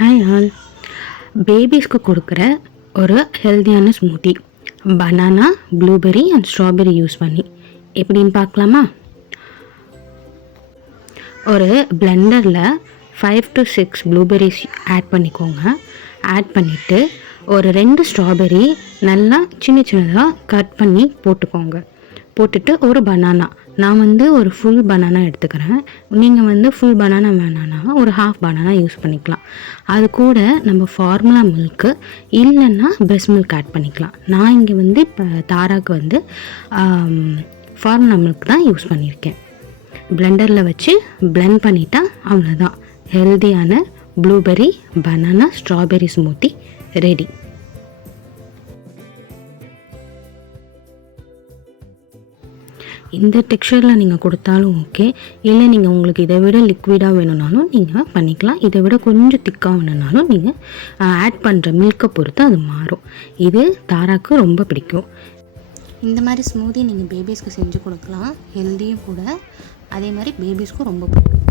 Hi all. பேபிஸ்க்கு கொடுக்குற ஒரு ஹெல்த்தியான smoothie banana, blueberry and strawberry use பண்ணி எப்படின்னு பார்க்கலாமா? ஒரு பிளெண்டரில் 5 to 6 ப்ளூபெர்ரிஸ் ஆட் பண்ணிக்கோங்க. ஆட் பண்ணிவிட்டு ஒரு 2 ஸ்ட்ராபெர்ரி நல்லா சின்ன சின்னதாக கட் பண்ணி போட்டுக்கோங்க. போட்டுட்டு ஒரு பனானா, நான் ஒரு ஃபுல் பனானா எடுத்துக்கிறேன். நீங்கள் ஃபுல் பனானா வேணான்னா ஒரு ஹாஃப் பனானா யூஸ் பண்ணிக்கலாம். அது கூட நம்ம ஃபார்முலா மில்க்கு இல்லைன்னா பிரஸ்ட் மில்க் ஆட் பண்ணிக்கலாம். நான் இங்கே இப்போ தாராக்கு ஃபார்முலா மில்க் தான் யூஸ் பண்ணியிருக்கேன். பிளெண்டரில் வச்சு பிளெண்ட் பண்ணிட்டா அவ்வளோதான், ஹெல்தியான blueberry banana strawberry smoothie ready. இந்த டெக்ஸ்சரில் நீங்கள் கொடுத்தாலும் ஓகே, இல்லை நீங்கள் உங்களுக்கு இதை விட லிக்விடாக வேணும்னாலும் நீங்கள் பண்ணிக்கலாம். இதை விட கொஞ்சம் திக்காக வேணும்னாலும் நீங்கள் ஆட் பண்ணுற மில்கை பொறுத்து அது மாறும். இது தாராக்கு ரொம்ப பிடிக்கும். இந்த மாதிரி ஸ்மூதி நீங்கள் பேபிஸ்க்கு செஞ்சு கொடுக்கலாம், ஹெல்தியும் கூட, அதே மாதிரி பேபிஸ்க்கும் ரொம்ப பிடிக்கும்.